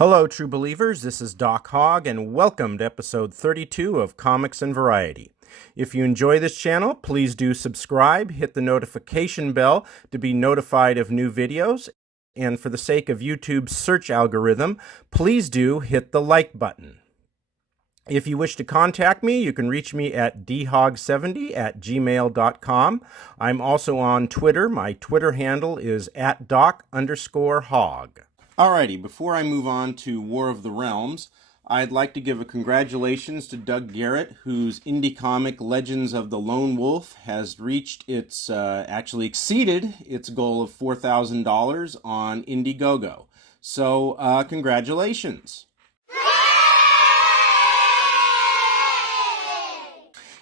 Hello, true believers. This is Doc Hogg, and welcome to episode 32 of Comics and Variety. If you enjoy this channel, please do subscribe, hit the notification bell to be notified of new videos, and for the sake of YouTube's search algorithm, please do hit the like button. If you wish to contact me, you can reach me at dhog70@gmail.com. I'm also on Twitter. My Twitter handle is @doc_hog. Alrighty, before I move on to War of the Realms, I'd like to give a congratulations to Doug Garrett, whose indie comic Legends of the Lone Wolf has reached actually exceeded its goal of $4,000 on Indiegogo. So, congratulations.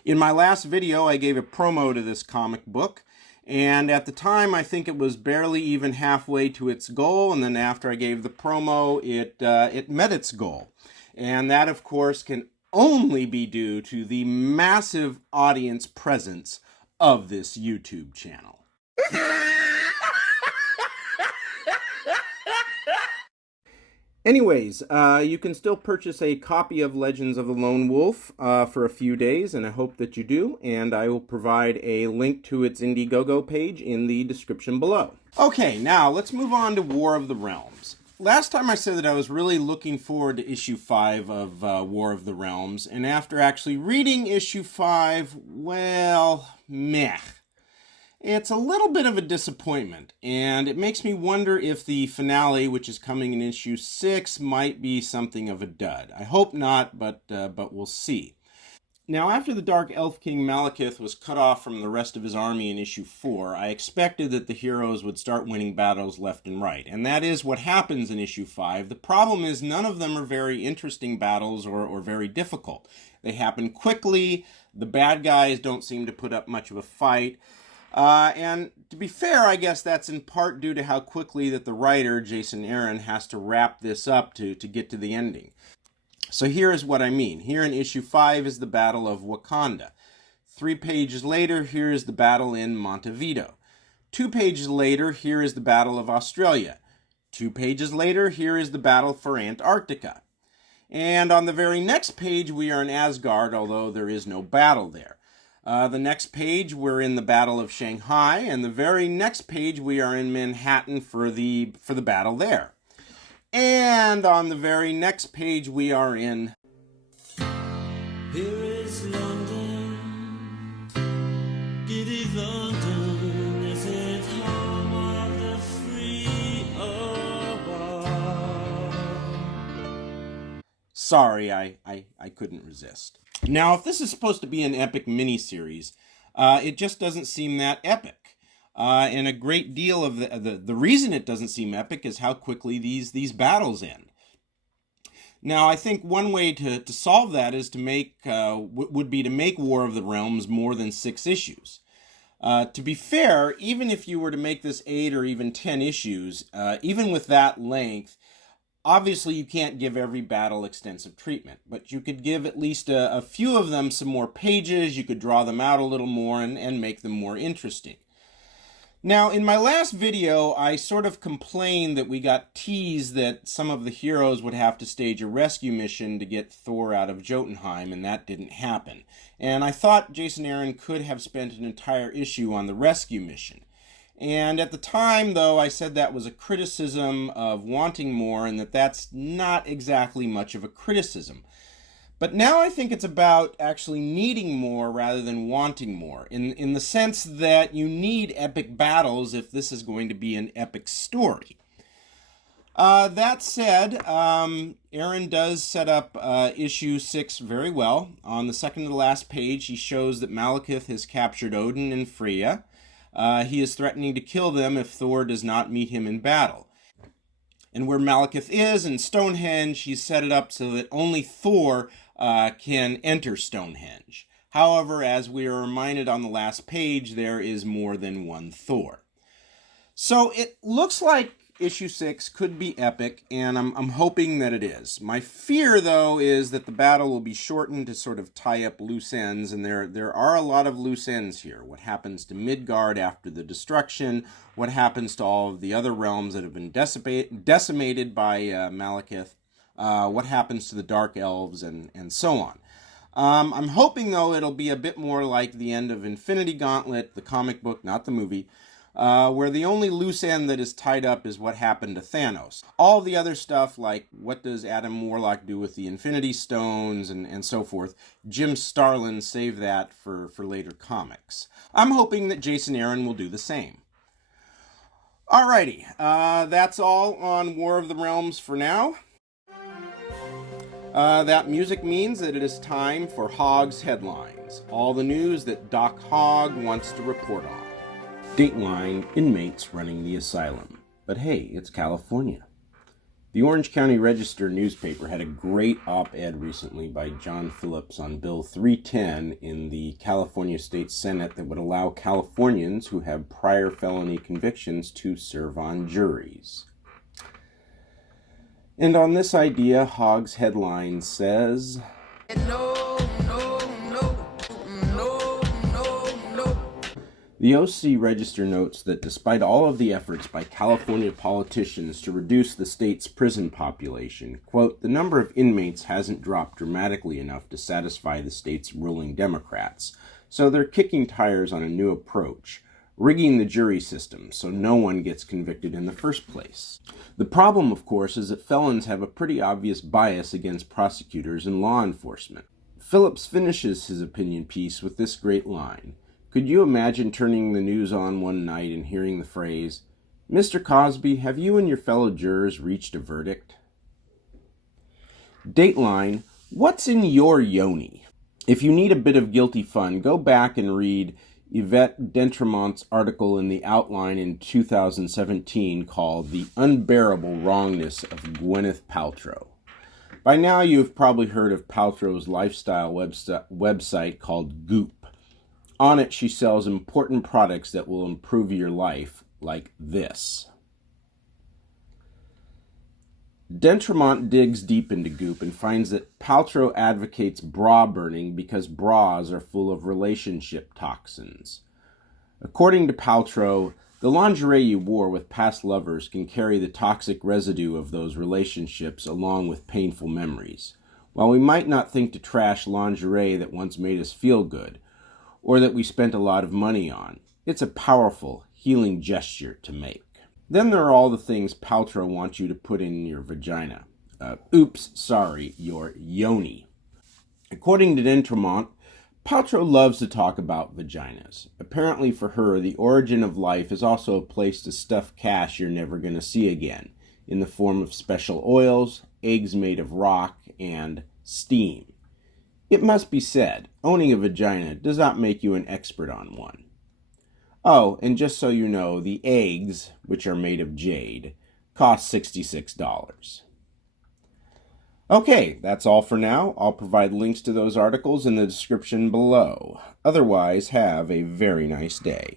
In my last video, I gave a promo to this comic book, and at the time, I think it was barely even halfway to its goal, and then after I gave the promo, it met its goal. And that, of course, can only be due to the massive audience presence of this YouTube channel. Anyways, you can still purchase a copy of Legends of the Lone Wolf for a few days, and I hope that you do, and I will provide a link to its Indiegogo page in the description below. Okay, now let's move on to War of the Realms. Last time I said that I was really looking forward to issue 5 of War of the Realms, and after actually reading issue 5, well, meh. It's a little bit of a disappointment, and it makes me wonder if the finale, which is coming in issue 6, might be something of a dud. I hope not, but we'll see. Now, after the Dark Elf King Malekith was cut off from the rest of his army in issue 4, I expected that the heroes would start winning battles left and right, and that is what happens in issue 5. The problem is none of them are very interesting battles or very difficult. They happen quickly, the bad guys don't seem to put up much of a fight, and to be fair, I guess that's in part due to how quickly that the writer, Jason Aaron, has to wrap this up to get to the ending. So here is what I mean. Here in issue 5 is the Battle of Wakanda. 3 pages later, here is the battle in Montevideo. 2 pages later, here is the Battle of Australia. 2 pages later, here is the battle for Antarctica. And on the very next page, we are in Asgard, although there is no battle there. The next page, we're in the Battle of Shanghai, and the very next page, we are in Manhattan for the battle there. And on the very next page, we are in... Here is London, giddy London, is it home of the free? Sorry, I couldn't resist. Now, if this is supposed to be an epic miniseries, it just doesn't seem that epic. And a great deal of the reason it doesn't seem epic is how quickly these battles end. Now, I think one way to solve that is to make would be to make War of the Realms more than 6 issues. To be fair, even if you were to make this 8 or even 10 issues, even with that length, obviously, you can't give every battle extensive treatment, but you could give at least a few of them some more pages, you could draw them out a little more and make them more interesting. Now, in my last video, I sort of complained that we got teased that some of the heroes would have to stage a rescue mission to get Thor out of Jotunheim, and that didn't happen. And I thought Jason Aaron could have spent an entire issue on the rescue mission. And at the time, though, I said that was a criticism of wanting more and that that's not exactly much of a criticism. But now I think it's about actually needing more rather than wanting more, in the sense that you need epic battles if this is going to be an epic story. That said, Aaron does set up issue 6 very well. On the second to the last page, he shows that Malekith has captured Odin and Freya. He is threatening to kill them if Thor does not meet him in battle. And where Malekith is, in Stonehenge, he's set it up so that only Thor can enter Stonehenge. However, as we are reminded on the last page, there is more than one Thor. So it looks like issue 6 could be epic, and I'm hoping that it is. My fear, though, is that the battle will be shortened to sort of tie up loose ends, and there are a lot of loose ends here. What happens to Midgard after the destruction? What happens to all of the other realms that have been decimated by Malekith? what happens to the Dark Elves, and so on. I'm hoping, though, it'll be a bit more like the end of Infinity Gauntlet, the comic book, not the movie, where the only loose end that is tied up is what happened to Thanos. All the other stuff, like what does Adam Warlock do with the Infinity Stones and so forth, Jim Starlin saved that for later comics. I'm hoping that Jason Aaron will do the same. Alrighty, that's all on War of the Realms for now. That music means that it is time for Hogg's Headlines, all the news that Doc Hogg wants to report on. Dateline, inmates running the asylum. But hey, it's California. The Orange County Register newspaper had a great op-ed recently by John Phillips on Bill 310 in the California State Senate that would allow Californians who have prior felony convictions to serve on juries. And on this idea, Hogg's Headline says, The OC Register notes that despite all of the efforts by California politicians to reduce the state's prison population, quote, the number of inmates hasn't dropped dramatically enough to satisfy the state's ruling Democrats, so they're kicking tires on a new approach, rigging the jury system so no one gets convicted in the first place. The problem, of course, is that felons have a pretty obvious bias against prosecutors and law enforcement. Phillips finishes his opinion piece with this great line. Could you imagine turning the news on one night and hearing the phrase, Mr. Cosby, have you and your fellow jurors reached a verdict? Dateline, what's in your Yoni? If you need a bit of guilty fun, go back and read Yvette D'Entremont's article in the Outline in 2017 called The Unbearable Wrongness of Gwyneth Paltrow. By now you've probably heard of Paltrow's lifestyle website called Goop. On it she sells important products that will improve your life, like this. D'Entremont digs deep into Goop and finds that Paltrow advocates bra burning because bras are full of relationship toxins. According to Paltrow, the lingerie you wore with past lovers can carry the toxic residue of those relationships along with painful memories. While we might not think to trash lingerie that once made us feel good, or that we spent a lot of money on, it's a powerful, healing gesture to make. Then there are all the things Paltrow wants you to put in your vagina. Your Yoni. According to D'Entremont, Paltrow loves to talk about vaginas. Apparently for her, the origin of life is also a place to stuff cash you're never going to see again, in the form of special oils, eggs made of rock, and steam. It must be said, owning a vagina does not make you an expert on one. Oh, and just so you know, the eggs, which are made of jade, cost $66. Okay, that's all for now. I'll provide links to those articles in the description below. Otherwise, have a very nice day.